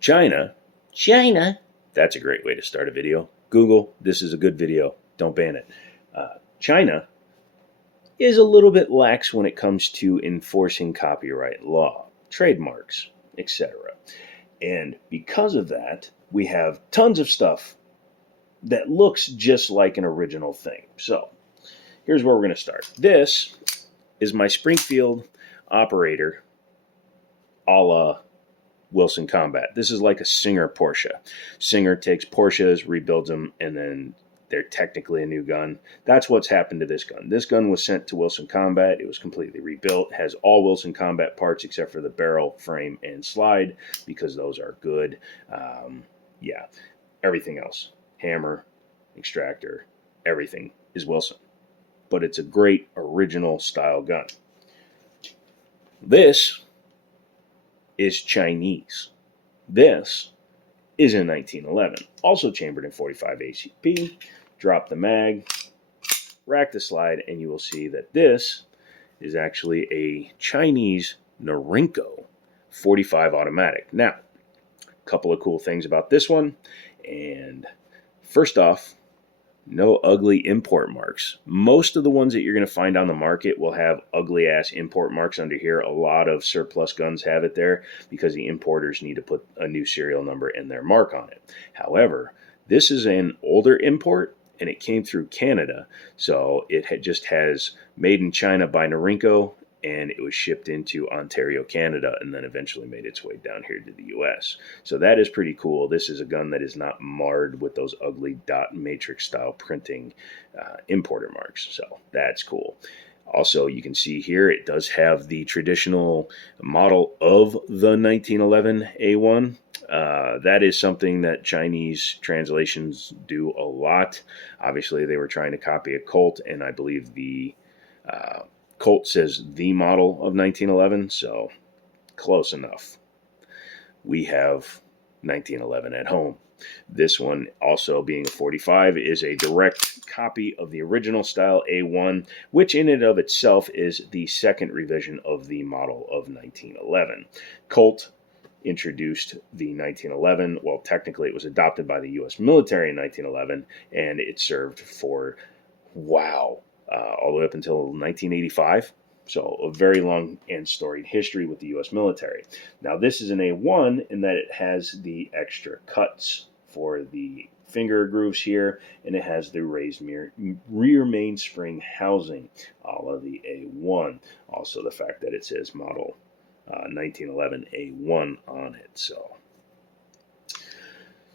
China, China. that's a great way to start a video. Google, this is a good video. Don't ban it. China is a little bit lax when it comes to enforcing copyright law, trademarks, etc. And because of that, we have tons of stuff that looks just like an original thing. So here's where we're going to start. This is my Springfield operator a la Wilson Combat. This is like a Singer Porsche. Singer takes Porsches, rebuilds them, and then they're technically a new gun. That's what's happened to this gun. This gun was sent to Wilson Combat. It was completely rebuilt, has all Wilson Combat parts except for the barrel, frame, and slide, because those are good. Yeah, everything else, hammer, extractor, everything is Wilson. But it's a great original style gun. This is Chinese. This is in 1911, also chambered in 45 ACP. Drop the mag, rack the slide, and you will see that this is actually a Chinese Norinco 45 automatic. Now, a couple of cool things about this one, and first off, no ugly import marks. Most of the ones that you're going to find on the market will have ugly ass import marks under here. A lot of surplus guns have it there because the importers need to put a new serial number and their mark on it. However, this is an older import and it came through Canada, so it just has made in China by Norinco, and it was shipped into Ontario, Canada, and then eventually made its way down here to the US. So that is pretty cool. This is a gun that is not marred with those ugly dot matrix style printing importer marks. So that's cool. Also, you can see here it does have the traditional model of the 1911 A1. That is something that Chinese translations do a lot. Obviously, they were trying to copy a Colt, and I believe the Colt says the model of 1911, so close enough. We have 1911 at home. This one, also being a 45, is a direct copy of the original style A1, which in and of itself is the second revision of the model of 1911. Colt introduced the 1911. Well, technically it was adopted by the U.S. military in 1911, and it served for, wow, all the way up until 1985. So a very long and storied history with the U.S. military. Now this is an A1 in that it has the extra cuts for the finger grooves here, and it has the raised rear mainspring housing, a la the A1. Also the fact that it says model 1911 A1 on it. So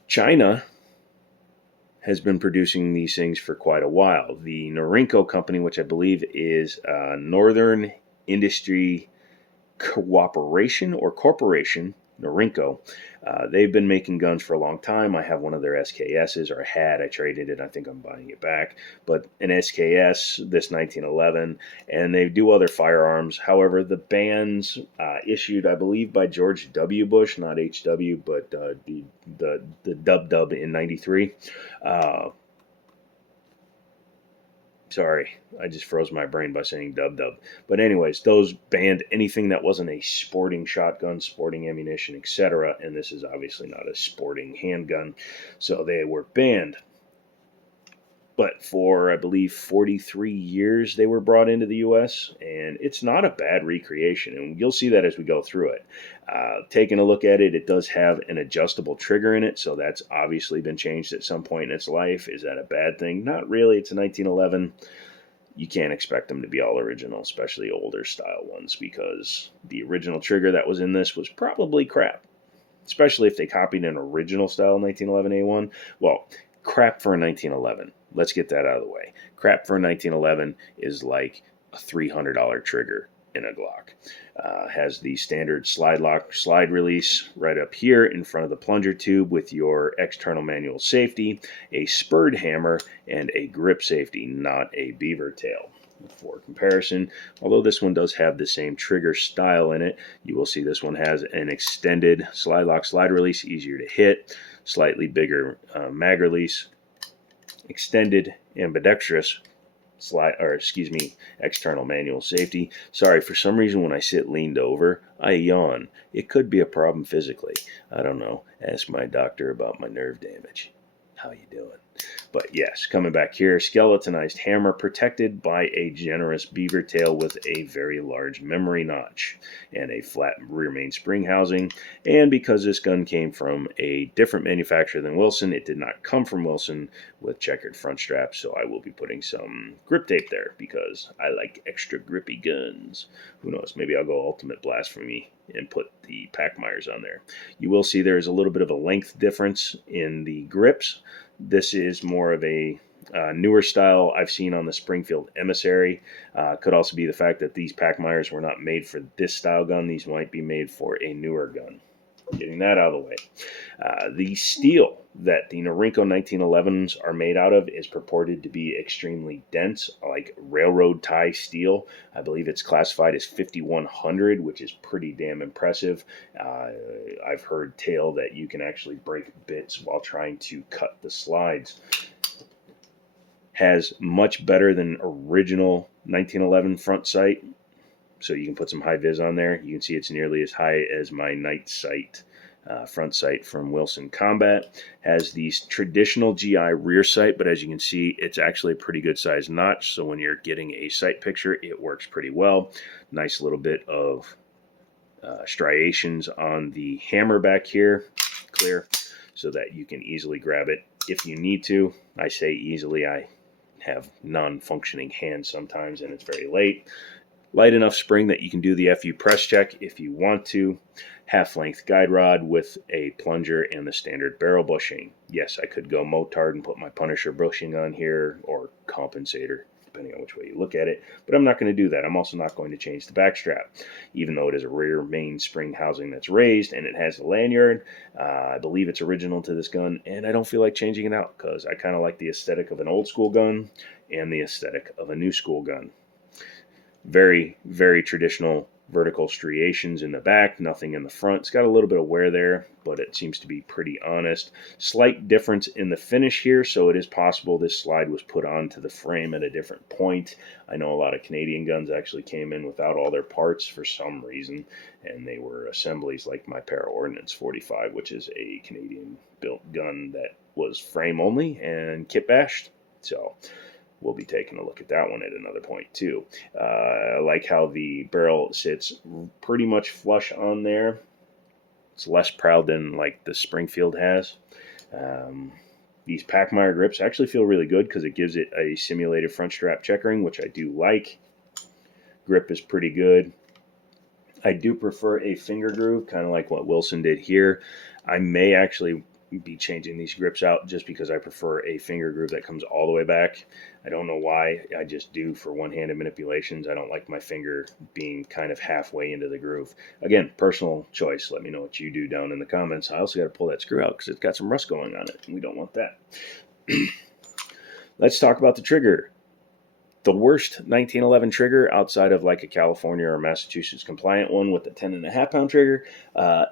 China has been producing these things for quite a while. The Norinco company, which I believe is Northern Industry Cooperation or Corporation, Norinco, they've been making guns for a long time. I have one of their SKSs, or I traded it. I think I'm buying it back. But an SKS, this 1911, and they do other firearms. However, the bans issued, I believe, by George W. Bush, not HW, but the Dub in 93. Sorry, I just froze my brain by saying dub. But anyways, those banned anything that wasn't a sporting shotgun, sporting ammunition, etc. And this is obviously not a sporting handgun, so they were banned. But for, I believe, 43 years, they were brought into the U.S., and it's not a bad recreation, and you'll see that as we go through it. Taking a look at it, it does have an adjustable trigger in it, so that's obviously been changed at some point in its life. Is that a bad thing? Not really. It's a 1911. You can't expect them to be all original, especially older style ones, because the original trigger that was in this was probably crap, especially if they copied an original style 1911 A1. Well, crap for a 1911. Let's get that out of the way. Crap for a 1911 is like a $300 trigger in a Glock. Has the standard slide lock, slide release right up here in front of the plunger tube with your external manual safety, a spurred hammer, and a grip safety, not a beaver tail. For comparison, although this one does have the same trigger style in it, you will see this one has an extended slide lock, slide release, easier to hit, slightly bigger mag release, extended ambidextrous external manual safety. Sorry, for some reason when I sit leaned over, I yawn. It could be a problem physically. I don't know. Ask my doctor about my nerve damage. How you doing? But yes, coming back here, skeletonized hammer protected by a generous beaver tail with a very large memory notch and a flat rear main spring housing. And because this gun came from a different manufacturer than Wilson, it did not come from Wilson with checkered front straps, so I will be putting some grip tape there because I like extra grippy guns. Who knows, maybe I'll go Ultimate Blasphemy and put the Packmeyers on there. You will see there is a little bit of a length difference in the grips. This is more of a newer style I've seen on the Springfield Emissary. Could also be the fact that these Packmeyers were not made for this style gun. These might be made for a newer gun. Getting that out of the way. The steel that the Norinco 1911s are made out of is purported to be extremely dense, like railroad tie steel. I believe it's classified as 5100, which is pretty damn impressive. I've heard tale that you can actually break bits while trying to cut the slides. Has much better than original 1911 front sight. So you can put some high vis on there. You can see it's nearly as high as my night sight front sight from Wilson Combat. Has the traditional GI rear sight, but as you can see, it's actually a pretty good size notch. So when you're getting a sight picture, it works pretty well. Nice little bit of striations on the hammer back here, clear, so that you can easily grab it if you need to. I say easily, I have non-functioning hands sometimes and it's very late. Light enough spring that you can do the FU press check if you want to. Half-length guide rod with a plunger and the standard barrel bushing. Yes, I could go motard and put my Punisher bushing on here, or compensator, depending on which way you look at it, but I'm not going to do that. I'm also not going to change the back strap, even though it is a rear main spring housing that's raised and it has a lanyard. I believe it's original to this gun, and I don't feel like changing it out because I kind of like the aesthetic of an old school gun and the aesthetic of a new school gun. Very, very traditional vertical striations in the back, nothing in the front. It's got a little bit of wear there, but it seems to be pretty honest. Slight difference in the finish here, so it is possible this slide was put onto the frame at a different point. I know a lot of Canadian guns actually came in without all their parts for some reason, and they were assemblies like my Para Ordnance 45, which is a Canadian-built gun that was frame only and kit bashed. So we'll be taking a look at that one at another point too. I like how the barrel sits pretty much flush on there. It's less proud than like the Springfield has. These Packmeyer grips actually feel really good because it gives it a simulated front strap checkering, which I do like. Grip is pretty good. I do prefer a finger groove, kind of like what Wilson did here. I may actually be changing these grips out just because I prefer a finger groove that comes all the way back. I don't know why, I just do for one-handed manipulations. I don't like my finger being kind of halfway into the groove. Again, personal choice. Let me know what you do down in the comments. I also got to pull that screw out because it's got some rust going on it, and we don't want that. Let's talk about the trigger. The worst 1911 trigger outside of like a California or Massachusetts compliant one with the 10.5 pound trigger.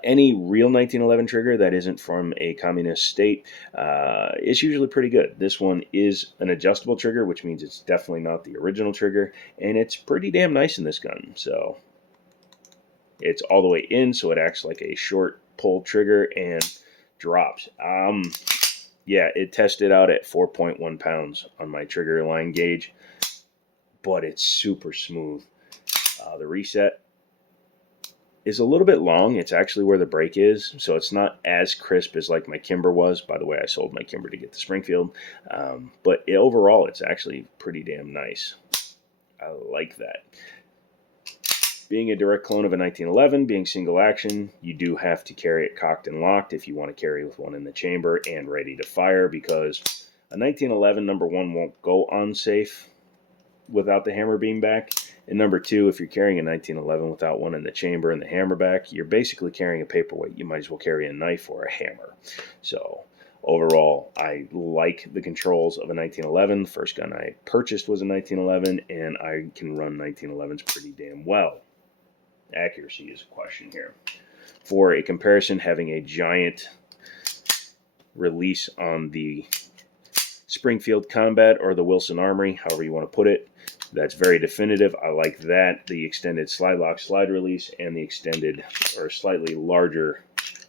Any real 1911 trigger that isn't from a communist state is usually pretty good. This one is an adjustable trigger, which means it's definitely not the original trigger, and it's pretty damn nice in this gun. So it's all the way in, so it acts like a short pull trigger and drops. Yeah, it tested out at 4.1 pounds on my trigger line gauge, but it's super smooth. The reset is a little bit long. It's actually where the brake is, so it's not as crisp as like my Kimber was. By the way, I sold my Kimber to get the Springfield, but overall, it's actually pretty damn nice. I like that. Being a direct clone of a 1911, being single action, you do have to carry it cocked and locked if you want to carry with one in the chamber and ready to fire, because a 1911, number one, won't go unsafe without the hammer beam back, and number two, if you're carrying a 1911 without one in the chamber and the hammer back, you're basically carrying a paperweight. You might as well carry a knife or a hammer. So overall, I like the controls of a 1911. The first gun I purchased was a 1911, and I can run 1911s pretty damn well. Accuracy is a question here. For a comparison, having a giant release on the Springfield Combat or the Wilson Armory, however you want to put it. That's very definitive. I like that. The extended slide lock, slide release, and the extended or slightly larger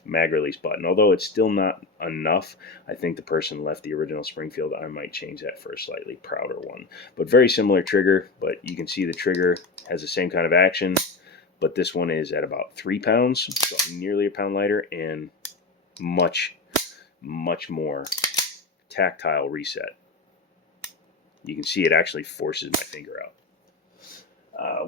mag release button. Although it's still not enough, I think the person left the original Springfield. I might change that for a slightly prouder one. But very similar trigger, but you can see the trigger has the same kind of action, but this one is at about 3 pounds, so nearly a pound lighter, and much more tactile reset. You can see it actually forces my finger out.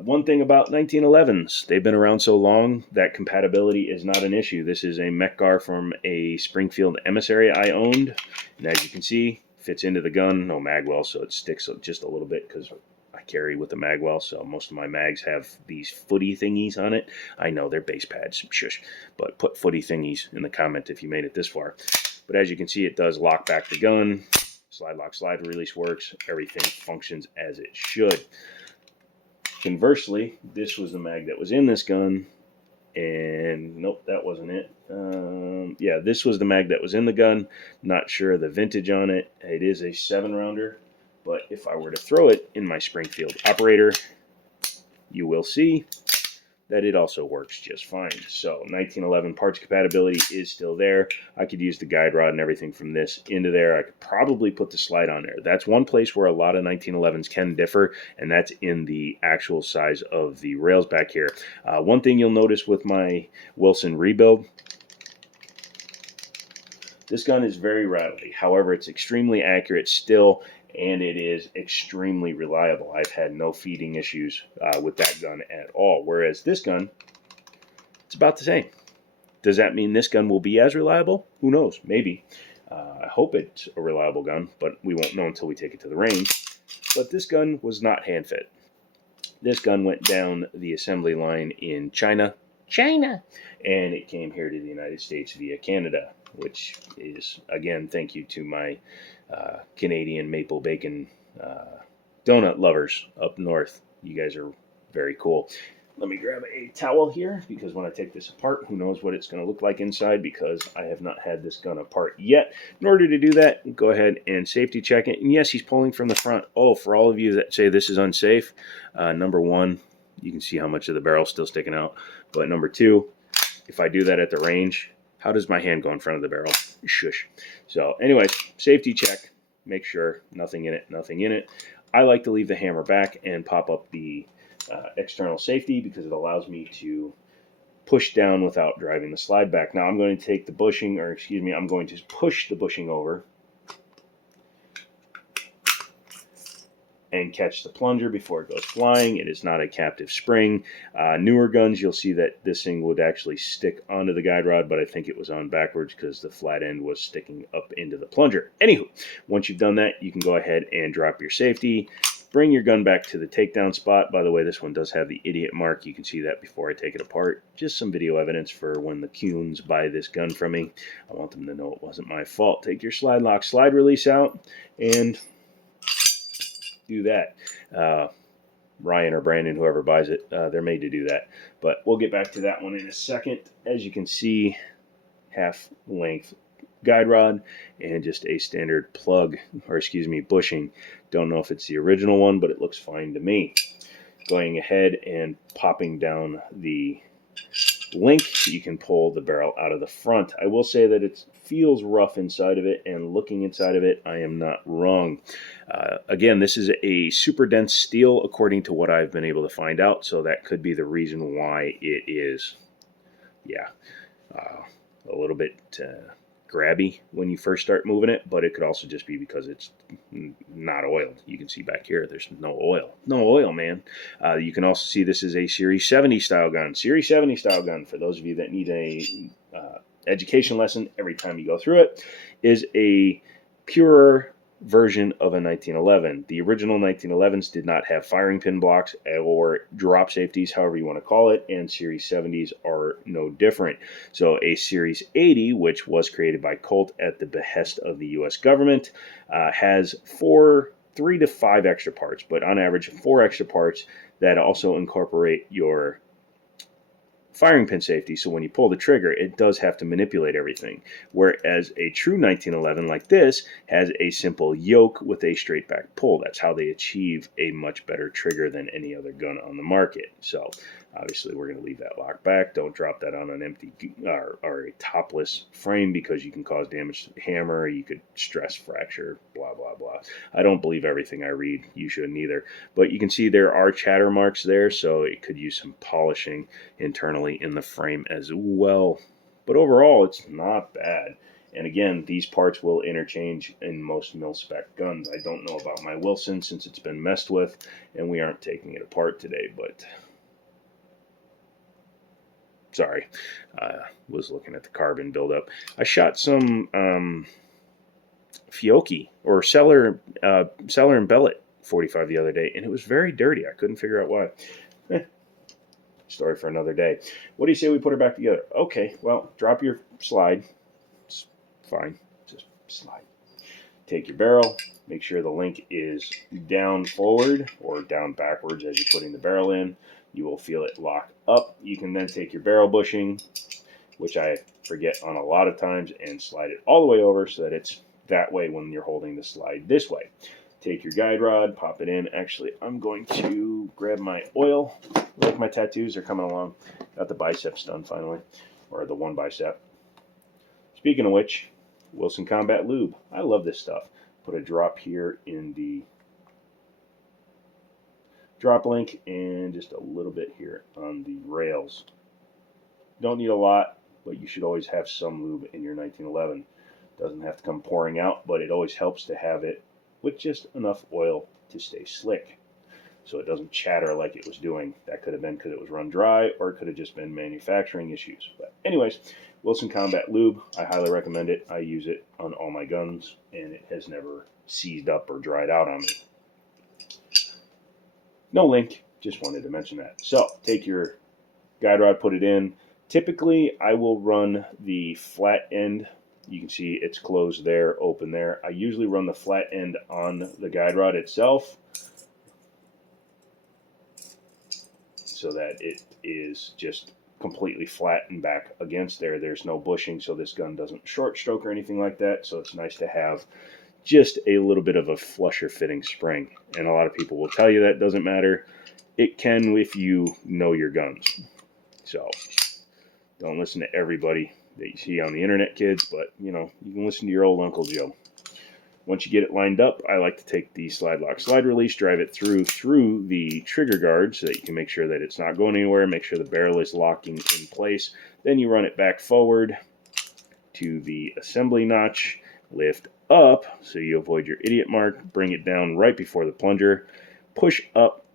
One thing about 1911s, they've been around so long that compatibility is not an issue. This is a Mech-Gar from a Springfield Emissary I owned, and as you can see, fits into the gun. No magwell, so it sticks just a little bit because I carry with the magwell, so most of my mags have these footy thingies on it. I know they're base pads, shush, but put footy thingies in the comment if you made it this far. But as you can see, it does lock back the gun. Slide lock, slide release works. Everything functions as it should. Conversely, this was the mag that was in this gun, and nope, that wasn't it. Yeah, this was the mag that was in the gun. Not sure of the vintage on it. It is a 7-rounder, but if I were to throw it in my Springfield operator, you will see that it also works just fine. So 1911 parts compatibility is still there. I could use the guide rod and everything from this into there. I could probably put the slide on there. That's one place where a lot of 1911s can differ, and that's in the actual size of the rails back here. One thing you'll notice with my Wilson rebuild, this gun is very rattly. However, it's extremely accurate still, and it is extremely reliable. I've had no feeding issues with that gun at all, whereas this gun, it's about the same. Does that mean this gun will be as reliable? Who knows? Maybe. I hope it's a reliable gun, but we won't know until we take it to the range. But this gun was not hand fit. This gun went down the assembly line in China, and it came here to the United States via Canada, which is, again, thank you to my Canadian maple bacon donut lovers up north. You guys are very cool. Let me grab a towel here, because when I take this apart, who knows what it's going to look like inside, because I have not had this gun apart yet. In order to do that, go ahead and safety check it. And yes, he's pulling from the front. Oh, for all of you that say this is unsafe, number one, you can see how much of the barrel is still sticking out. But number two, if I do that at the range, how does my hand go in front of the barrel? Shush. So anyways, safety check. Make sure nothing in it. I like to leave the hammer back and pop up the external safety, because it allows me to push down without driving the slide back. Now I'm going to take the bushing, or excuse me, I'm going to push the bushing over and catch the plunger before it goes flying. It is not a captive spring. Newer guns, you'll see that this thing would actually stick onto the guide rod, but I think it was on backwards because the flat end was sticking up into the plunger. Anywho, once you've done that, you can go ahead and drop your safety. Bring your gun back to the takedown spot. By the way, this one does have the idiot mark. You can see that before I take it apart. Just some video evidence for when the Kuhns buy this gun from me. I want them to know it wasn't my fault. Take your slide lock, slide release out, and do that. Ryan or Brandon, whoever buys it, they're made to do that. But we'll get back to that one in a second. As you can see, half length guide rod and just a standard plug, or excuse me, bushing. Don't know if it's the original one, but it looks fine to me. Going ahead and popping down the link, you can pull the barrel out of the front. I will say that it feels rough inside of it, and looking inside of it, I am not wrong. Again, this is a super dense steel, according to what I've been able to find out, so that could be the reason why it is, a little bit grabby when you first start moving it, but it could also just be because it's not oiled. You can see back here, there's no oil, man. You can also see this is a Series 70 style gun. Series 70 style gun, for those of you that need a education lesson every time you go through it, is a purer version of a 1911. The original 1911s did not have firing pin blocks or drop safeties, however you want to call it, and Series 70s are no different. So a Series 80, which was created by Colt at the behest of the US government, has 3 to 5 extra parts, but on average 4 extra parts that also incorporate your firing pin safety, so when you pull the trigger, it does have to manipulate everything. Whereas a true 1911 like this has a simple yoke with a straight back pull. That's how they achieve a much better trigger than any other gun on the market. So obviously we're going to leave that lock back. Don't drop that on an empty or a topless frame, because you can cause damage to the hammer. You could stress fracture, blah, blah, blah. I don't believe everything I read. You shouldn't either. But you can see there are chatter marks there, so it could use some polishing internally in the frame as well. But overall, it's not bad. And again, these parts will interchange in most mil-spec guns. I don't know about my Wilson since it's been messed with, and we aren't taking it apart today, but sorry, was looking at the carbon buildup. I shot some Fiocchi or Cellar and Bellet 45 the other day, and it was very dirty. I couldn't figure out why. Story for another day. What do you say we put her back together? Okay, well, drop your slide. It's fine. Just slide. Take your barrel. Make sure the link is down forward or down backwards as you're putting the barrel in. You will feel it lock up. You can then take your barrel bushing, which I forget on a lot of times, and slide it all the way over so that it's that way when you're holding the slide this way. Take your guide rod, pop it in. Actually, I'm going to grab my oil. Like my tattoos are coming along. Got the biceps done finally, or the one bicep. Speaking of which, Wilson Combat Lube. I love this stuff. Put a drop here in the drop link and just a little bit here on the rails. Don't need a lot, but you should always have some lube in your 1911. Doesn't have to come pouring out, but it always helps to have it with just enough oil to stay slick, so it doesn't chatter like it was doing. That could have been because it was run dry, or it could have just been manufacturing issues. But anyways, Wilson Combat Lube, I highly recommend it. I use it on all my guns, and it has never seized up or dried out on me. No link, just wanted to mention that. So take your guide rod, put it in. Typically, I will run the flat end. You can see it's closed there, open there. I usually run the flat end on the guide rod itself so that it is just completely flat and back against there. There's no bushing, so this gun doesn't short stroke or anything like that. So it's nice to have just a little bit of a flusher fitting spring. And a lot of people will tell you that doesn't matter. It can if you know your guns. So don't listen to everybody that you see on the internet, kids, but you know, you can listen to your old Uncle Joe. Once you get it lined up, I like to take the slide lock slide release, drive it through the trigger guard so that you can make sure that it's not going anywhere, make sure the barrel is locking in place. Then you run it back forward to the assembly notch, lift up so you avoid your idiot mark, bring it down right before the plunger, push up.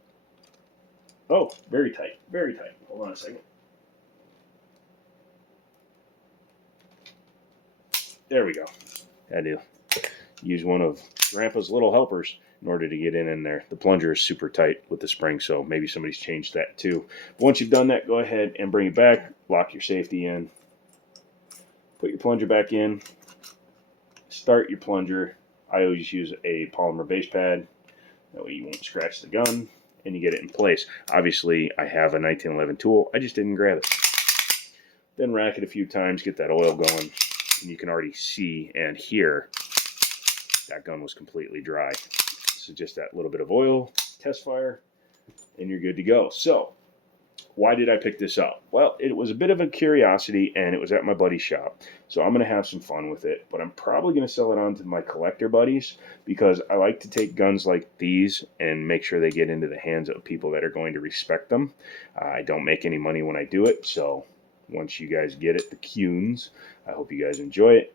Oh, very tight, very tight. Hold on a second. There we go. Had to use one of Grandpa's little helpers in order to get in there. The plunger is super tight with the spring, so maybe somebody's changed that too. But once you've done that, go ahead and bring it back, lock your safety in, put your plunger back in, start your plunger. I always use a polymer base pad. That way you won't scratch the gun, and you get it in place. Obviously, I have a 1911 tool. I just didn't grab it. Then rack it a few times, get that oil going. And you can already see and hear that gun was completely dry. So just that little bit of oil, test fire, and you're good to go. So why did I pick this up? Well, it was a bit of a curiosity, and it was at my buddy's shop. So I'm going to have some fun with it, but I'm probably going to sell it on to my collector buddies, because I like to take guns like these and make sure they get into the hands of people that are going to respect them. I don't make any money when I do it, so once you guys get it, the Cunes, I hope you guys enjoy it.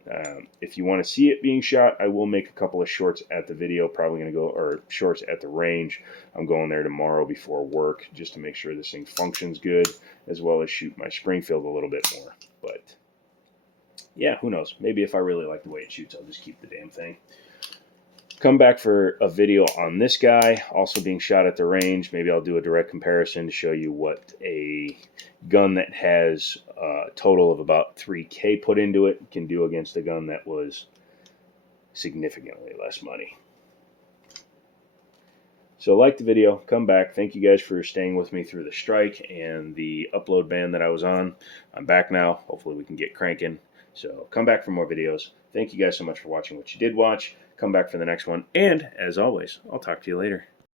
If you want to see it being shot, I will make a couple of shorts at the video, probably going to go, or shorts at the range. I'm going there tomorrow before work just to make sure this thing functions good, as well as shoot my Springfield a little bit more. But yeah, who knows? Maybe if I really like the way it shoots, I'll just keep the damn thing. Come back for a video on this guy, also being shot at the range. Maybe I'll do a direct comparison to show you what a gun that has a total of about 3K put into it can do against a gun that was significantly less money. So like the video, come back. Thank you guys for staying with me through the strike and the upload ban that I was on. I'm back now. Hopefully we can get cranking. So come back for more videos. Thank you guys so much for watching what you did watch. Come back for the next one. And as always, I'll talk to you later.